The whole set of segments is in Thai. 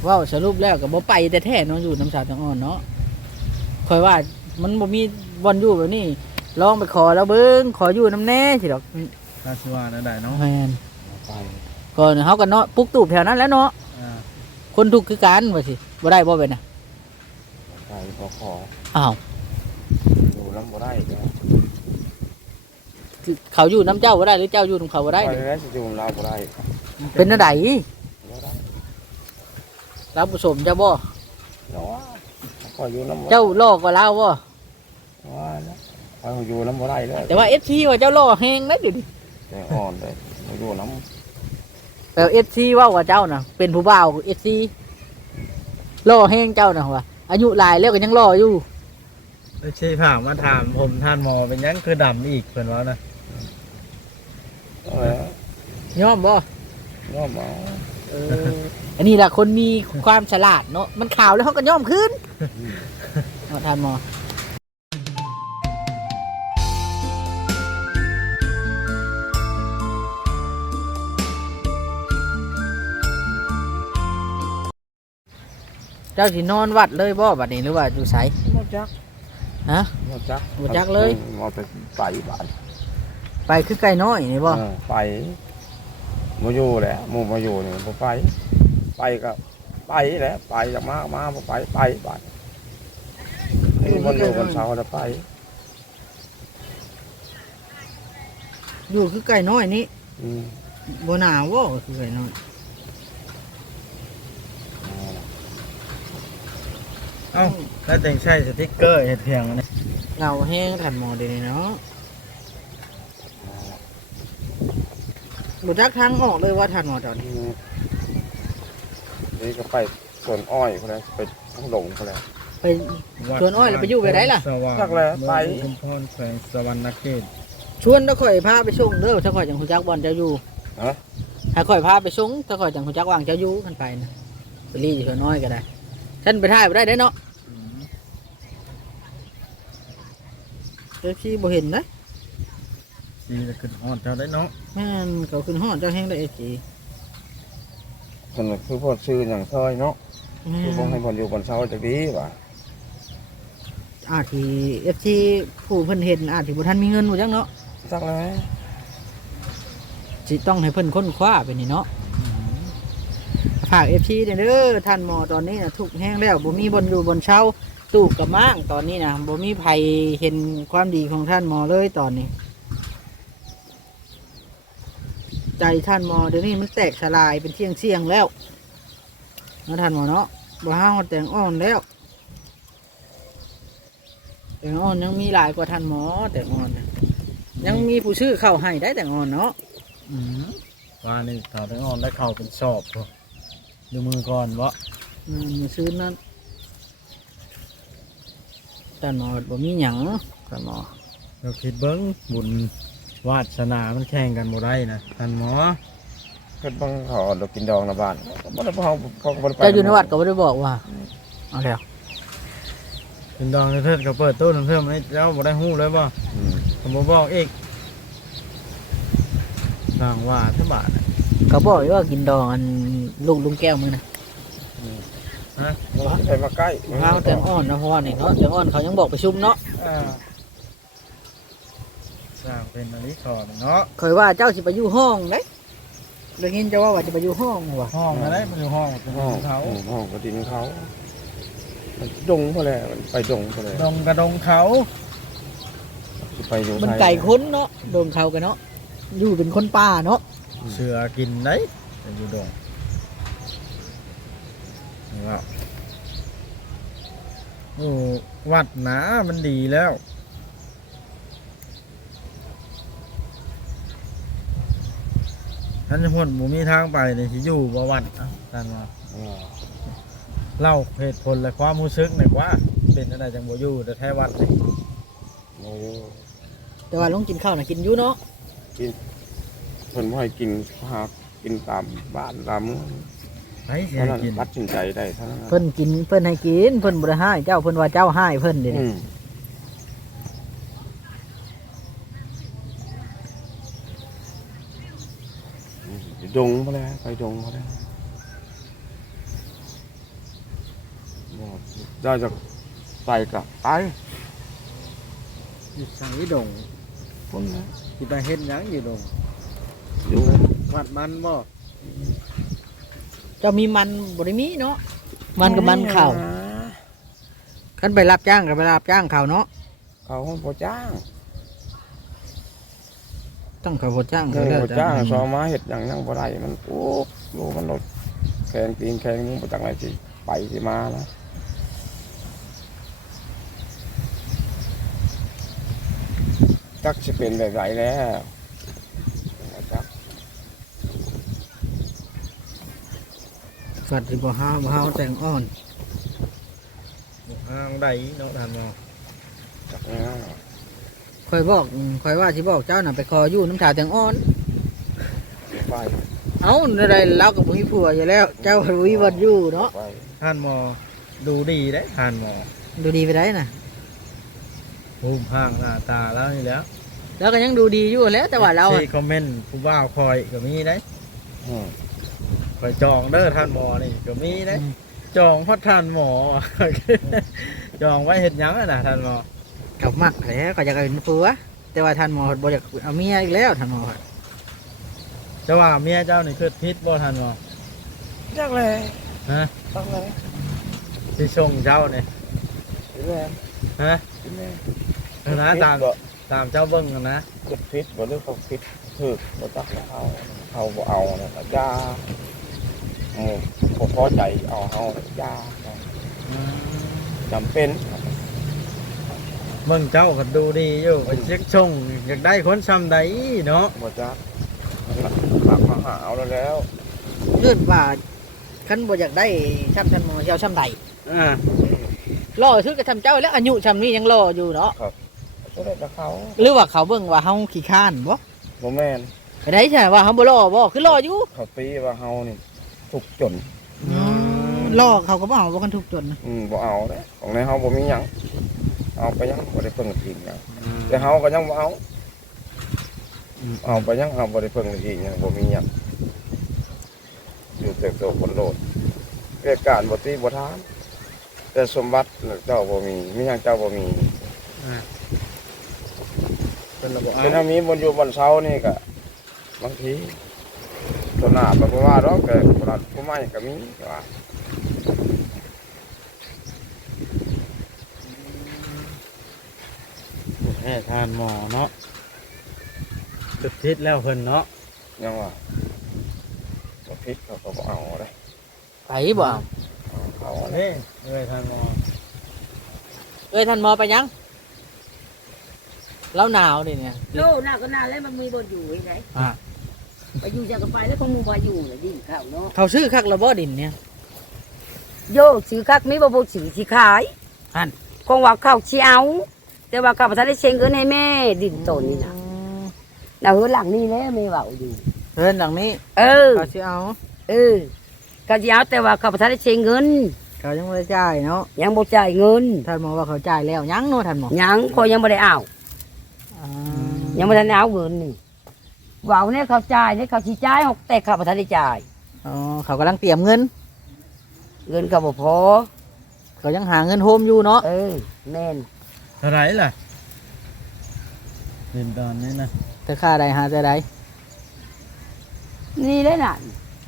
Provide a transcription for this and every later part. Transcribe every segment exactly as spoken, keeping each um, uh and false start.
ว้าสรุปแล้วก็บ่ไปแต่แท้เนาะอยู่น้ำสาวจังอ่อนเนาะคอยว่ามันบ่มีบ่อนอยู่แบบนี้ลองไปขอแล้วเบิ่งขออยู่น้ำแน่สิดอกราชวานั่นได้เนาะแม่นไปก่อนเฮาก็เนาะปลุกตูบแถวนั้นแหล้วเนาะอ่าคนทุกข์คือกันว่าสิบ่ได้บ่เป็นน่ะไปขอขออ้าวอยู่แล้วบ่ได้ก็เขาอยู่น้ำเจ้าบ่ได้หรือเจ้าอยู่น้ำเขาบ่ได้ไปแล้วสิอยู่เราบ่ได้เป็นจังได๋บ่ได้รับผู้ชมเจ้าบ่เนาะขออยู่นำเจ้าล่อกว่าลาวบ่ว่าแล้วไปอยู่นำบ่ได้แล้วแต่ว่า เอฟ ซี ว่าเจ้าล่อแฮงนะเดี๋ยวนี้แต่อ่อนเลยอยู่นำแต่ เอฟ ซี เว้าว่าเจ้าน่ะเป็นผู้บ่าว เอฟ ซี ล่อแฮงเจ้าน่ะว่าอายุหลายแล้วก็ยังล่ออยู่ไม่ใช่ผ่ามาถามผมท่านหมอเป็นยังคือดำอีกเพิ่นว่านะเออยอมบ่ยอมเอาเอออันนี้ล่ะคนมีความฉลาดเนาะมันข่าวแล้วเขาก็ยอมคืนเนาะท่านหมอเจ้าสินอนวัดเลยบ่บัดนี้หรือว่าอยู่ไสบ่จักฮะบ่จักบ่จักเลยเอาไปไปบ้านไปคือไก่น้อยนี่บ่ไปบ่อยู่แหละหมู่บ่อยู่นี่บ่ไปไปก็ไปแหละไปจากมามาบ่ไปไปบ้านนี่บ่อยู่บนเสาแล้วไปอยู่คือไก่น้อยนี่อืมบ่หนาวบ่คือไก่น้อยเอ้าแล้วจังใช้สติ๊กเกอร์เฮ็ดเพียงอันนี้เงาแห้งท่านหมอเดี๋ยวนี้เนาะบ่จักทางออกเลยว่าท่านหมอตอนนี้นี่ก็ไปสวนอ้อยพุ่นน่ะไปทางหลงพุ่นแหละไปชวนอ้อยแล้วไปอยู่ไปไหนล่ะจักแล้วไปชุมพรแขวงสวรรณเขตชวนถ้าข่อยพาไปส่งเด้อถ้าข่อยจังฮู้จักบ่อนเจ้าอยู่ฮะถ้าข่อยพาไปส่งถ้าข่อยจังฮู้จักวางเจ้าอยู่กันไปนะไปรีอยู่ชวนอ้อยก็ได้ฉันไปถ่ายบ่ได้เด้เนาะเจ้าที่บ่เห็นนะสีจะขึ้นฮอดเจ้าได้เนาะแม่นเขาขึ้นฮอดเจ้าแห้งได้เอจีเพิ่นคือพ่อชื่อหยังซอยเนาะคือบ่ให้เพิ่นอยู่บนเสาจักดีว่าอาจสิ เอฟ ซี ผู้เพิ่นเห็นอาจสิบ่ทันมีเงินบ่จังเนาะจักแล้วสิต้องให้เพิ่นค้นคว้าไปนี่เนาะฝาก เอฟ ซี เด้อเด้อท่านหมอตอนนี้น่ะทุกข์แห้งแล้วบ่มีบ่อนอยู่บ่อนเช่าตู้กับม้างตอนนี้น่ะบ่มีไผเห็นความดีของท่านหมอเลยตอนนี้ใจท่านหมอเดี๋ยวนี้มันแตกสลายเป็นเสี่ยงเสี่ยงแล้วนะท่านหมอเนาะบ่ห้าวแต่งอ่อนแล้วแต่งอ่อนยังมีหลายกว่าท่านหมอแต่งอ่อนยังมีผู้ชื่อเข้าให้ได้แต่งอ่อนเนาะอืมว่านี่ถอดอ่อนได้เข้าเป็นสอบพอดูมือก่อนวะอืมมือซื้อนั้นท่านหมอบ่มีหยังท่านหมอเราคิดเบิ้งบุญวาสนามันแข่งกันบ่ได้นะท่านหมอเพิ่นบังขอดอกกินดองในบ้านบ่ได้เฮาเขาก็บ่ได้ไปเจ้าอยู่ในวัดก็บ่ได้บอกว่าเอาแล้วกินดองเทิดก็เปิดตู้เพิ่มให้เจ้าบ่ได้ฮู้เลยบ่อืมผมบ่บอกอีกสร้างว่าซะบาทเขาบอกว่ากินดองอันลูกลุงแก้วมื้อนะฮะไปมาใกล้ห้าวแต่งอ่อนนะเพราะว่านี่เนาะแต่งอ่อนเขายังบอกประชุมเนาะอ่าสร้างเป็นอันนี้ก่อนเนาะเคยว่าเจ้าสิไปอยู่ห้องเด้เรื่องนี้จะว่าว่าจะไปอยู่ห้องว่ะห้องอะไรมันอยู่ห้องเป็นห้องเขาห้องก็ดินเขามันดงพอแล้วมันไปดงพอแล้วดงกระดงเขาไปอยู่มันไก่ค้นเนาะดงเขากันเนาะอยู่เป็นคนป่าเนาะเสือกินได้แต่อยู่ดงว้าวโอ้วัดหนามันดีแล้วท่านจะพูดหมูมีทางไปในที่อยู่บ่วัดอ่ะท่านว่าเล่าเหตุผลและความรู้สึกหน่อยว่าเป็นอะไรจังบ่อยู่แต่แท้วัดเลยแต่ว่าลงกินข้าวนะกินอยู่เนาะกินเพิ่นบ่ให้กินหากินตามบ้านตามเมืองไผสิกินตัดสินใจได้เท่านั้นเพิ่นกินเพิ่นให้กินเพิ่นบ่ได้ให้เจ้าเพิ่นว่าเจ้าให้เพิ่นเด้ดงพอแล้วไปดงพอแล้วเจ้าจะไปกับไปอยู่ไสดงพุ่นนะสิไปเฮ็ดหยังอยู่ดงอยู่วัดมันบ่เจ้ามีมันบ่ได้มีเนาะมันกับมันข้าวคันไปรับจ้างก็ไปรับจ้างเขาเนาะเขาบ่จ้างต้องเขาบ่จ้างเขาเขาเด้อบ่จ้างสอมาเฮ็ดหยังยังบ่ได้มันโอ้ลูกมันรถแข่งตีนแข่งบ่จักไหนสิไปสิมานะจักสิเป็นแบบไหนแล้วบ่จักฝัดสิบ่ฮาบ่ฮาแต่งอ่อนอ้างใดเนาะท่านบ่จักแน่คอยบอกอืมคอยว่าสิบอกเจ้าน่ะไปขออยู่น้ำชาแต่งอ่อนไปเอ้าอะไรเราก็บ่มีผัวอยู่แล้ว เจ้าบ่มีบ่อยู่เนาะไปท่านหมอดูดีได้ท่านหมอดูดีไปได้น่ะรูปร่างหน้าตาแล้วนี่แหล้วแล้วก็ยังดูดีอยู่แล้วแต่ว่าเราอะที่คอมเมนต์ผู้บ่าวคอยก็มีได้อืมคอยจองเด้อท่านหมอนี่ก็มีได้จองเพราะท่านหมอ จองไว้เฮ็ดหยังอะน่ะท่านหมอกับมักแหล้วก็อยากเอาเป็นผัวแต่ว่าท่านหมอบ่อยากเอาเมียอีกแล้วท่านหมอจะว่าเมียเจ้านี่คือพิษบ่ท่านหมอจักเลยฮะจักเลยที่ส่งเจ้านี่กินแม่ฮะกินแม่เออนะตามตามเจ้าเบิ่งกันนะกดพิษบ่หรือเขาพิษถึกบ่จักแล้วเอาเขาบ่เอานะก็ยาหมู่บ่พอใจเอาเฮาน่ะยาจำเป็นเบิ่งเจ้าก็ดูดีอยู่ไปเช็คชงอยากได้คนซ้ำใดเนาะบ่จักหลักมาหาเอาแล้วแล้วเลื่อนว่าคันบ่อยากได้ช้ำท่านหมอเจ้าช้ำใดอ่ารอซื้อกับทำเจ้าแล้วอายุช้ำนี้ยังรออยู่เนาะจะได้กับเขาหรือว่าเขาเบิ่งว่าเฮาขี้ข้านบ่บ่แม่นไปได้ใช่ว่าเฮาบ่รอบ่คือรออยู่เขาตีว่าเฮานี่ทุกข์จนรอเขาก็บ่เอาบ่กันทุกจนนะอืมบ่เอาเด้ของในเฮาบ่มีหยังเอาไปยังบ่ได้เพิ่งกินหยังแต่เฮาก็ยังบ่เอาอืมเอาไปยังเอาบ่ได้เพิ่งกินหยังบ่มีหยังอยู่แต่ตัวคนโลดเกิดการบ่ตีบ่ทานแต่สมบัติน่ะเจ้าบ่มีมีหยังเจ้าบ่มีเป็นระบบเป็นถ้ามีบนอยู่บนเสานี่ก็บางทีตัวหน้าก็บ่ว่าดอกแต่ปลัดผู้ใหม่ก็มีว่าแค่ทานหมอเนาะจุดทิศแล้วเพิ่นเนาะยังว่าก็พิษเขาก็บ่เอาได้ไปบ่เอาเอานี่เอ้ยทานหมอเอ้ยท่านหมอไปยังแล้วหนาวดิเนี่ยโลหน้าก็นานแล้วมันมีบนอยู่ไงอ่าไปอยู่จากกันไปแล้วคงมูมาอยู่เลยดิข้าวเนาะเขาซื้อคักระบ่ดินเนี่ยโยซื้อคักมีบ่บ่ซื้อสิขายอันคงว่าข้าวสิเอาแต่ว่าข้าวบ่ทันได้เซ็งเงินให้แม่ดินต้นนี่น่ะน่ะเฮือหลังนี่แหละแม่เว้าอยู่เพิ่นหลังนี้เออเขาสิเอาเออก็สิเอาแต่ว่าข้าวบ่ทันได้เซ็งเงินเขายังบ่ได้จ่ายเนาะยังบ่จ่ายเงินท่านหมอว่าเขาจ่ายแล้วยังเนาะท่านหมอยังก็ยังบ่ได้เอาอ่ายังบ่ทันได้เอาเงินนี่เว้าเนี่ยเขาจ่ายเนี่ยเขาสิจ่ายหกแต่ข้าวบ่ทันได้จ่ายอ๋อเขากำลังเตรียมเงินเงินก็บ่พอเขายังหาเงินโฮมอยู่เนาะเออแม่นเท่าไหรล่ะเป็นตอนนี้นะแต่ค่าใดหาแต่ใดนี่เลยน่ะ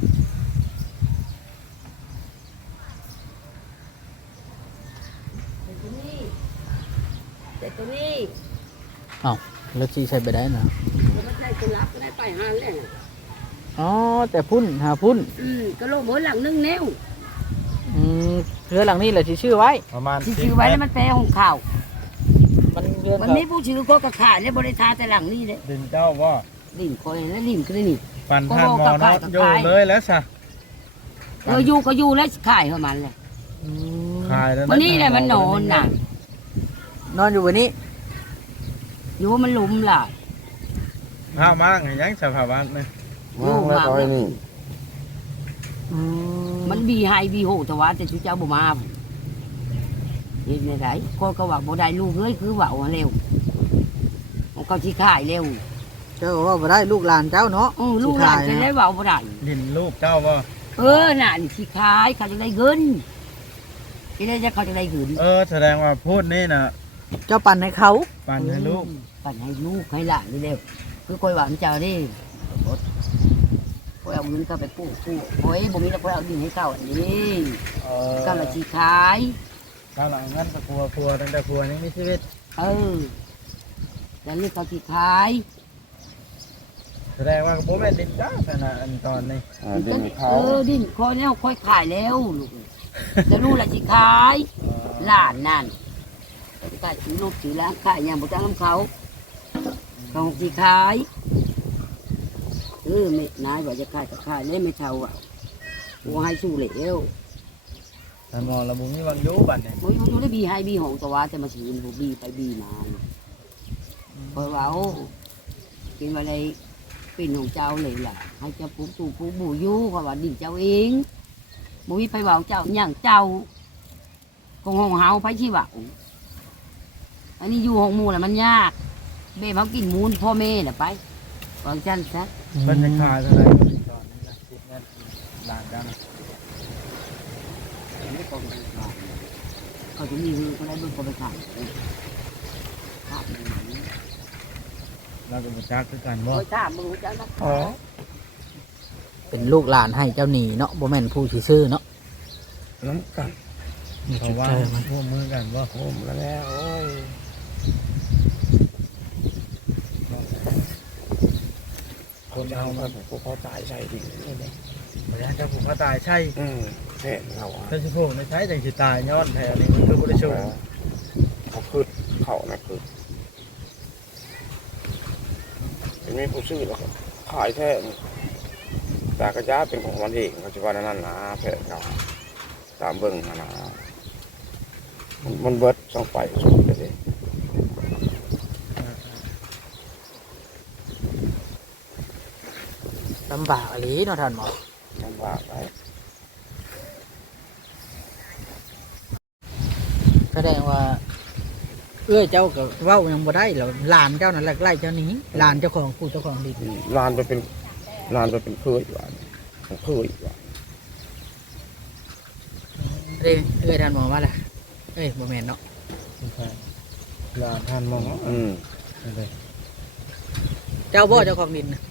แต่ตัวนี้แล้วสิใช้ไปได้น่ะก็ไม่ใช่ตัวรักก็ได้ไปหาแล้วอ๋อแต่พุ่นหาพุ่นอืมก็โลกเหมือนหลังนึงแนวอืมเรือหลังนี้แหละสิชื่อไว้ประมาณที่ซื้อไว้แล้วมันแปลของข่าวมันเรือนมันเขามีผู้ชื่อก็กระขายและบริทาแต่หลังนี้เลยดินเจ้าว่าดิ่งคอยและดิ่งก็ได้นี่ปันทานหมอก็เนาะบอกกับอยู่ขายเลยแล้วซะเอออยู่ก็อยู่แล้วขายเขามันเลยอืมขายแล้วะวันนี้แหละมันนอนน่ะนอนอยู่วันนี้อยู่ว่ามันหลุมหล่ะผ้ามากให้ยังสภาพบ้านนี่ว่างแล้วก็ไอ้นี่อืมมันบีไฮบีโหแต่ว่าแต่ชูเจ้าบ่มาเห็นไหมไรก็ก็ว่าบ่ได้ลูกเอ้ยคือว่าเอาเร็วมันก็ชี้ขายเร็วเจ้าว่าบ่ได้ลูกหลานเจ้าเนาะเออลูกหลานจะได้ว่าบ่ได้ดินลูกเจ้าว่าเออน่ะนี่ชี้ขายเขาจะได้เงินที่ได้จะเขาจะได้หืนเออแสดงว่าพูดนี่น่ะเจ้าปั่นให้เขาปั่นให้ลูกปั่นให้ลูกให้หลานนี่เร็วคือคอยหวานเจ้าดิคอยเอาเงินเข้าไปกู้กู้โอ้ยบ่มีแล้วคอยเอาดินให้เก่าอันนี้เออเก่าละสีขายก้าวหลังงั้นตะครัวครัวตั้งแต่ครัวยังมีชีวิตเออแล้วนี่เขาสีขายแสดงว่าบ่แม่นดินจ้าขนาดอันตอนนี้อ่าดินเขาเออดินคอยแล้วคอยขายแล้วลูกแล้วลูกละสีขายหลานนั่นแต่ก็ถือลูกถือร้านขายอย่างบ่จ้างน้ำเขาเขาสีขายเออไม่นายว่าจะขายก็ขายเลยไม่เท่าอ่ะกูให้สู้เหลวท่านมองระบุมีวังอยูบัดเนี่ยโอ้ยมันอยู่ได้บีให้บีหงตัวว่าแต่มาฉีนผูบีไปบีมาเพราะว่าโอ้กินอะไรเป็นของเจ้าเลยล่ะให้เจ้าปุ๊บตู่ปุ๊บบูยู่เพราะว่าดินเจ้าเองบุยไปเบาเจ้าอย่างเจ้าคงหงเฮาไปชีวะอันนี้อยู่หงมูแหละมันยากเบ้เขากินมูลพ่อแม่แหละไปฟังฉันซะบรรยากาศอะไรก็ตอนนี้นะคิดเงินหลานกันไม่ต้องไปขายเขาจะมีเงินก็ได้เบิ่งก็ไปขายขายมันเราก็บ่จักคือกันบ่โอ้ยถ้ามึงรู้จักนะอ๋อเป็นลูกหลานให้เจ้าหนีเนาะบ่แม่นผู้ที่ซื้อเนาะน้ำกันเพราะว่าร่วมมือกันบ่โอ้มแล้วแล้วโอ้ยคนเอามาผมก็เขาตายใส่ดินนี่เลยบ่อยากจะผูกคอตายใช่อืมแน่เราอ่ะถ้าสิผูกในใช้จังสิตายย้อนแถวนี้มันคือบ่ได้ช่วยเขาคือเขานะคือเป็นมีผู้ซื้อแล้วก็ขายแท้นี่แต่กระยาเป็นของมันเองเขาจะว่านั่นนะแผงเราตามเบิ้งนะนะมันมันเบิดช่องไฟสูงเลยลำบากอะไรเนาะท่านหมอลำบากไปแสดงว่าเอ้ยเจ้าก็เว้ายังบ่ได้แล้วหลานเจ้านั่นแหละไล่เจ้าหนี้หลานเจ้าของผู้เจ้าของดินลานไปเป็นลานไปเป็นเคยว่าผมเคยว่าเอ้ยเอ้ยท่านหมอว่าล่ะเอ้ยบ่แม่นเนาะหลานท่านมองอืมอะไรเจ้าบ่เจ้าของดินน่ะ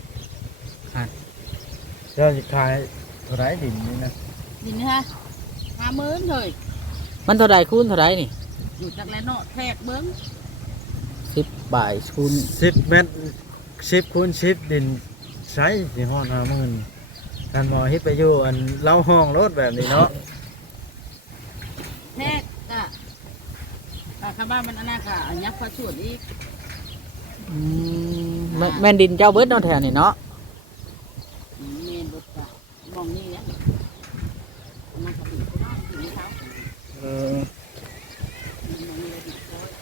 เจ้าสิขายเท่าไหร่ดินนี่นะดินฮะห้าหมื่นเลยมันเท่าใดคูณเท่าใดนี่อยู่จากแลนอแทกเบิ้งสิบบาทคูณสิบเมตรสิบคูณสิบดินใช้สิฮอดห้าหมื่นท่านหมอเฮ็ดไปอยู่อันเล่าห้องรถแบบนี้เนาะแทกอ่ะอ่ะข้าบ้านมันอันนั้นค่ะอันยักษ์พระชวดอีกอืมแม่แม่นดินเจ้าเบิดเนาะแถวนี้เนาะอืมเมนบดกะมองนี่เนี่ยมันก็ถึงก็นอนถึงเช้าเออมันมองนี่เลยถึงโค้ย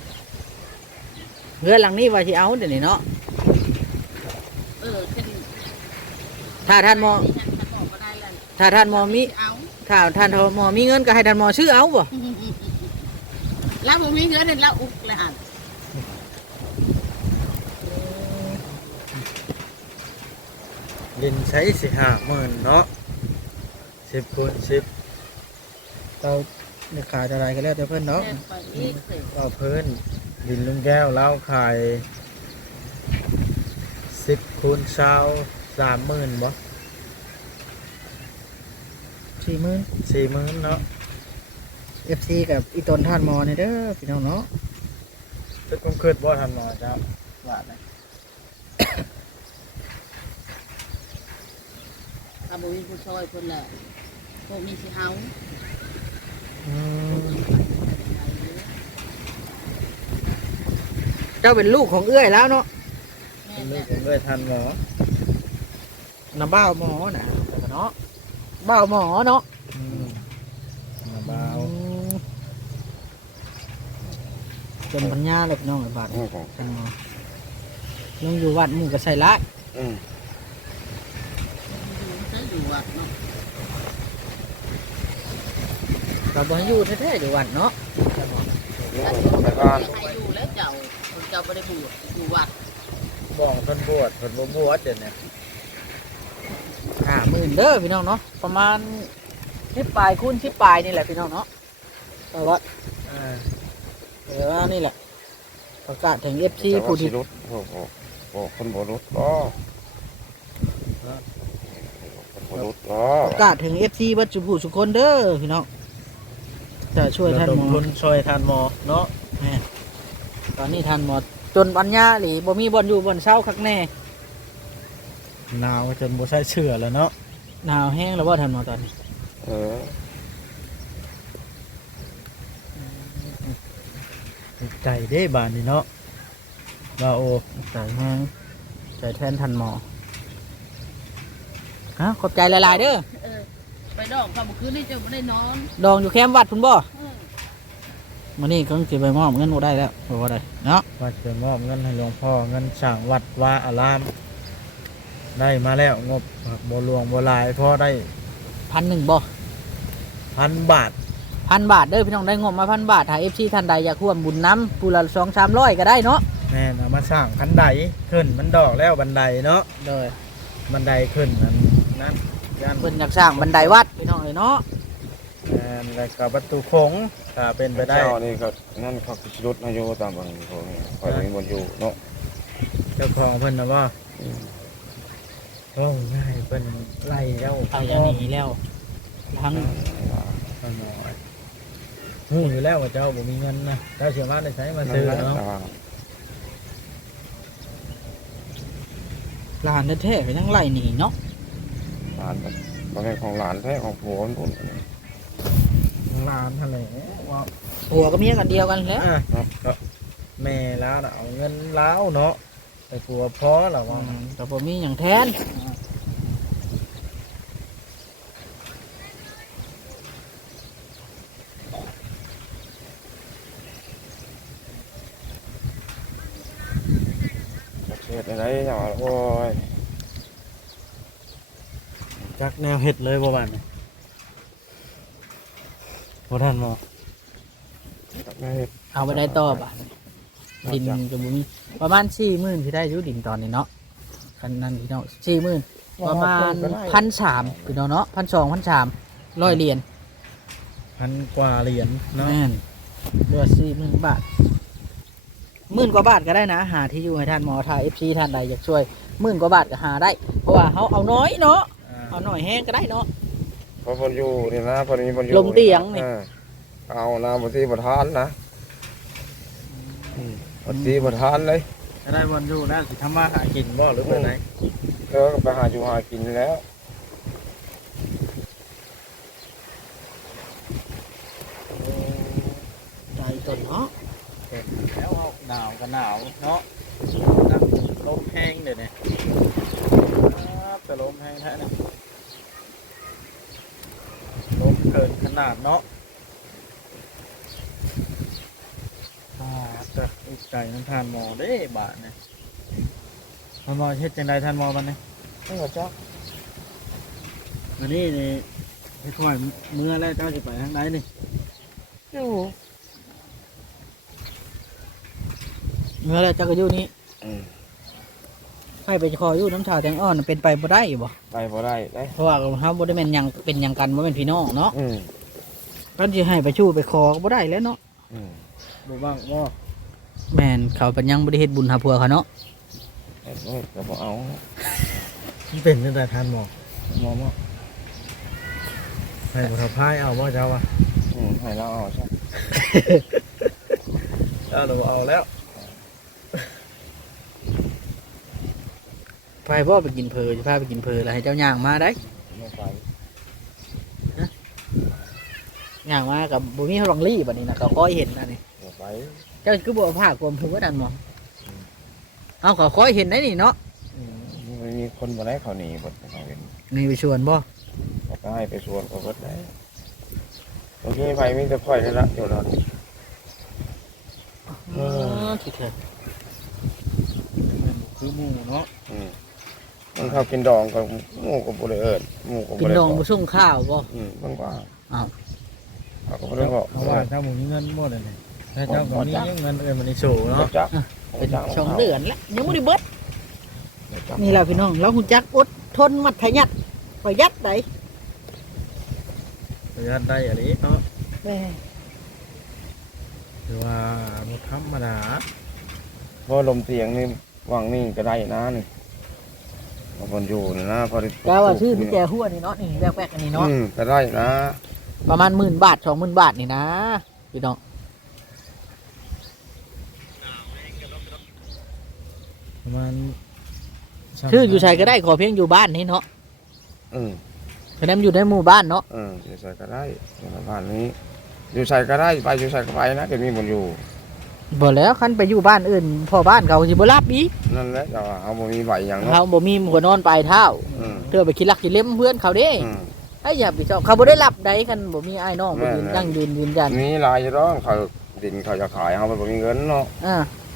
เรือนหลังนี้ว่าสิเอาเดี๋ยวนี้เนาะเออขึ้นถ้าท่านหมอนี่ฉันฉันบอกก็ได้เลยถ้าท่านหมอมีเอาถ้าท่านหมอมีเงินก็ให้ท่านหมอซื้อเอาบ่แล้วผมมีเงินเดือนแล้วอุกเลยอ่ะดินใช้สิห้าหมื่นเนาะสิบคูณสิบเราเนี่ยขายเท่าไรก็แล้วแต่เพิ่นเนาะแทกไปอีกเลยก็เพิ่นดินลุงแก้วเล่าขายสิบคูณเช้าสามหมื่นบ่สี่หมื่นสี่หมื่นเนาะเอฟซีกับอีตนท่านหมอนี่เด้อพี่น้องเนาะตึกคงคืดบ่ทันหมอเจ้าว่าไงถ้าบุญผู้ช่วยคนละพวกมีสิเฮาอืมเจ้าเป็นลูกของเอื้อยแล้วเนาะแม่เป็นลูแม่กผมด้วยทันหมอน้ำบ้าวหมอนะเนาะบ้าวหมอเนาะอืมมาเบาเป็นปัญญาเลยพี่น้องไอ้บาทอืมของท่านหมอลงอยู่วัดหมู่ก็ใส่ละอืมจะอยู่วัดเนาะก็บ่ให้อยู่แท้ๆอยู่วัดเนาะนี่ไปบ้านให้อยู่แล้วเจ้าเจ้าไม่ได้บวชอยู่วัดบ้องเพิ่นบวชเพิ่นบ่บวชเดี๋ยวนี้ห้าหมื่นเด้อพี่น้องเนาะประมาณสิบปลายคูณสิบปลายนี่แหละพี่น้องเนาะแต่ว่าอ่าเดี๋ยวว่านี่แหละประกาศถึง เอฟ ซี ผู้ที่รุดโอ้โหโอ้คนบ่รุดก็คนบ่รุดก็ประกาศถึง เอฟ ซี เบัดจุผู้สุคนเด้อพี่น้องจะช่วยท่านระดหมมอทุนช่วยท่านหมอเนาะแม่นตอนนี้ท่านหมอจนปัญญาหรือบ่มีบ่อนอยู่บ่อนเช้าคักแน่หนาวจนบ่ใส่เสื้อแล้วเนาะหนาวแห้งแล้วบ่ท่านหมอตอนนี้เออใจเด้บานนี่เนาะว่าโอใจแห้งใจแทนท่านหมอฮะขอบใจหลายๆเด้อเออไปดอกกับคืนนี้เจ้าไม่ได้นอนดองอยู่แคมป์วัดพุ่นบ่เออมื้อนี้คงสิไปมอบเงินบ่ได้แล้วบ่ได้เนาะว่าจะมอบเงินให้หลวงพ่อเงินสร้างวัดว่าอาราม ได้มาแล้วงบบ่หลวงบ่หลายพอได้พันหนึ่งบ่พันบาทพันบาทเด้อพี่น้องได้งบมาพันบาทถ้า เอฟ ซี ท่านใดอยากร่วมบุญน้ำผู้ละสองสามร้อยก็ได้เนาะแม่นเอามาสร้างคันไดขึ้นมันดอกแล้วบันไดเนาะโดยบันไดขึ้นนั้นนั้นย่านเพิ่นอยากสร้างบันไดวัดพี่น้องเลยเนาะแม่นแล้วก็ประตูโขงถ้าเป็นไปได้เจ้านี่ก็นั่นเขาสิรุดนายโยตามบางพวกนี้คอยมีบ่อยู่เนาะเจ้าของเพิ่นนะว่าโอ้ง่ายเพิ่นไล่เจ้าไปอันนี้แล้วทั้งท่านหมอฮู้อยู่แล้วว่าเจ้าบ่มีเงินนะเจ้าเชื่อว่าได้ใช้มาซื้อเนาะหลานแท้ๆก็ยังไล่หนีเนาะหลานประเภทของหลานแท้ของผัวมันพุ่นทางร้านทะเลว่าผัวก็เมียกันเดียวกันแล้วอ่ะก็แม่แล้วน่ะเอาเงินแล้วเนาะไปปัวพอแล้วอืว่ามแต่บ่มีหยังแทนเฮ็ดอะไรเนาะโอ้ยจักแนวเห็ดเลยบ่บ้านนี่บ่ทันบ่แม่เฮ็ดเอาไปได้ต่อบ่ะดินก็บ่มีประมาณสี่หมื่นที่ได้อยู่ดินตอนนี้เนาะคันนั้นพี่น้องสี่หมื่นประมาณพันสามพี่น้องเนาะพันสองพันสามร้อยเหรียญพันกว่าเหรียญเนาะแม่นเดือสี่หมื่นบาทหมื่นกว่าบาทก็ได้นะหาที่อยู่ให้ท่านหมอถ้า เอฟ ซี ท่านใดอยากช่วยหมื่นกว่าบาทก็หาได้ เพราะว่าเขาเอาน้อยเนาะอ่าเอาหน่อยแห้งก็ได้เนาะเพราะบ่อยู่นี่นะเพอมีบ่อยู่ลมเตียงนี่ออเอานะบ่ที่บ่ทานนะอืมบ่ที่บ่ทานเลยจะได้วันอยู่แล้วสิทำมาหากินบ่หรือเป็นไหนเออก็ไปหาอยู่หากินแล้วใจตนเนาะเห็นแล้วเอาหนาวก็หนาวเนาะนั่งลมแห้งเดี๋ยวนี้ครับแต่ลมแห้งแท้เนี่ยลมเกินขนาดเนาะอ่าจะอุกใจน้ำทานหมอเด้บาทเนี่ยท่านหมอเฮ็ดจังไดท่านหมอมันเนี่ยเออจ้ะอันนี้นี่ให้ค่อยเมื่อแล้วเจ้าจะไปทางไหนนี่อยู่เมื่อไรเจ้าก็อยู่นี่อืมให้ไปคอยอยู่น้ำชาแตงอ่อนเป็นไปบ่ได้บ่ไปบ่ได้ได้เพราะว่าเฮาบ่ได้แม่นหยังเป็นหยังกันบ่แม่นพี่น้องเนาะอืมก็สิให้ไปชู้ไปขอก็บ่ได้แล้วเนาะอืมบ่บ้างว่าแม่นเขาเป็นยังบ่ได้เฮ็ดบุญหาผัวเขาเนาะเฮ็ดบ่ก็บ่เอามันเป็นจังไดท่านหมอหมอหมอให้บ่ทับพายเอาบ่เจ้าว่ะอืมให้เราเอาซะเอาเราเอาแล้วไปบ่ไปกินเพลสิพาไปกินเพลแล้วให้เจ้าย่างมาได้ไม่ไปย่างมากับบ่มีรังลี่บัดนี้นะก็ค่อยเห็นอันนี้ไม่ไปเจ้าคือบ่เอาผ้ากลมหัวดันหมอเอาก็ค่อยเห็นได้นี่เนาะไม่มีคนมาได้เขาหนีหมดเขาเห็นนี่ไปชวนบ่เขาก็ให้ไปสวนเขาก็ได้บางทีไปมีแต่ค่อยนั่นละเดี๋ยวเราเออคิดเถอะคือหมูเนาะอืมมันเข้ากินดองกับหมูกับบริเอิญหมูกับกินดองบ่ส่งข้าวบ่อืมบางว่าอ้าวเขาก็บ่ได้บอกเพราะว่าเจ้าหมูมีเงินหมดเลยนี่ถ้าเจ้าก็มีเงินเอินมันในโฉเนาะเนาะจักเป็นสองเดือนแล้วยังบ่ได้เบิดนี่แหละพี่น้องแล้วฮู้จักอดทนมัธยัติประหยัดได้ประหยัดได้อะไรเนาะแม่ถือว่าบ่ธรรมดาเพราะลมเตียงนี่วางนี่ก็ได้นะนี่บางคนอยู่นี่นะพอได้กาว่าชื่อพี่แจหัวนี่เนาะนี่แวกๆอันนี้เนาะอืมก็ได้นะประมาณหมื่นบาทสองหมื่นบาทนี่นะพี่น้องประมาณชื่ออยู่ใส่ก็ได้ขอเพียงอยู่บ้านนี่เนาะอืมฉะนั้นอยู่ในหมู่บ้านเนาะอืมอยู่ใส่ก็ได้ในบ้านนี้ อยู่ใส่ก็ได้ไปอยู่ใส่ก็ไปนะเดี๋ยวมีบนอยู่บ่แล้วคันไปอยู่บ้านอื่นพ่อบ้านเขาสิบ่รับอีกนั่นแหละแต่ว่าเอาบ่มีใบอย่างเนาะเขาบ่มีหัวนอนปลายเท้าอืมเธอไปคิดลักคิดเล่มเพื่อนเขาเด้อืมไอ้อย่าไปชอบเขาบ่ได้รับใดกันบ่มีไอ้น้องบ่ยืนแม่นๆยั่งยืนยืนยันมีหลายอยู่เนาะเขาดินเขาจะขายเขาบ่มีเงินเนาะอ่า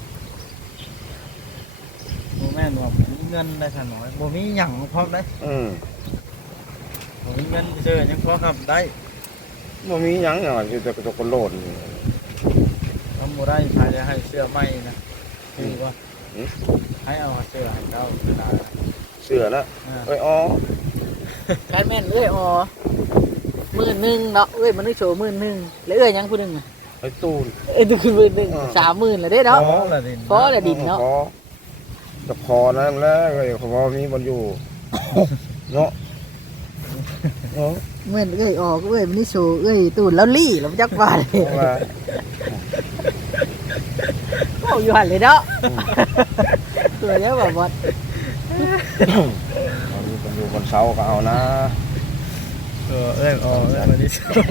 บ่แม่นว่าบ่มีเงินได้ซะน้อยบ่มีหยังพร้อมได้อืมบ่มีเงินเจอยังพอขับได้บ่มีหยังอย่างอยู่แต่กระจกกระโลดนี่ทำบ่ได้ใครจะให้เสื้อไหมนะคือว่าอืมให้เอาเสื้อให้เจ้าเวลาเสื้อนะอ่าเอ้ยอ๋อคันแม่นเอ้ยอ๋อหมื่นหนึงเนาะเอ้ยมันนึกโชว์หมื่นหนึงแล้วเอ้ยยังผู้หนึงอะไอ้ตูนเอ้ยดูคือหมื่นหนึงอ่าสามหมื่นแล้วเด้เนาะพอละดินพอละดินเนาะพอจะพอนั่นแหล้วเอ้ยเขาบ่มีบนอยู่ เนาะเนาะเหมือนเอ้ยออกเอ้ยมันนี่โชว์เอ้ยตูนแล้วลี่แล้วจักว่าเลยเอาล่ะโอ้อยู่หันเลยเนาะตัวเนี้ยแบบว่าเอามีบนอยู่บนเสาก็เอานะเออเอ้ยอ๋อเอ้ยมาดิ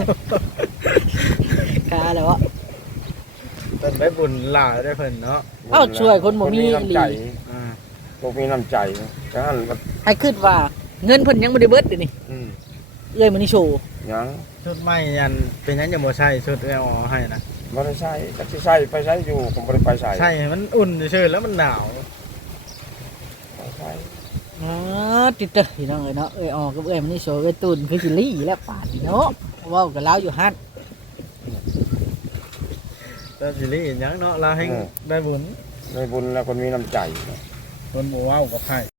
คาแล้ววะเพิ่นไปบุญหลายได้เพิ่นเนาะเอ้าช่วยคนบ่มีน้ำใจอีหลีอ่าบ่มีน้ำใจฉะนั้นมันให้คิดว่าเงินเพิ่นยังบ่ได้เบิดเลยนี่อืมเอ้ยมันนี่โชว์หยังชุดใหม่ยันเป็นหยังจะบ่ใช่ชุดเอ้ยอ๋อให้นะบ่ได้ใช้ก็สิใช้ไปใช้อยู่ผมบ่ได้ไปใช้ใช่มันอุ่นเฉยๆแล้วมันหนาวไปใช้อ๋อติดเตอพี่น้องเอ้ยเนาะเอ้ยออกกับเอ้ยมันนี่โชว์เอ้ยตูนคือสิลี่แล้วป่านนี้เนาะเว้ากับเราอยู่หั่นแต่สิริหยังเนาะลาให้ได้บุญในบุญแล้วคนมีน้ำใจคนบ่เว้ากับไผ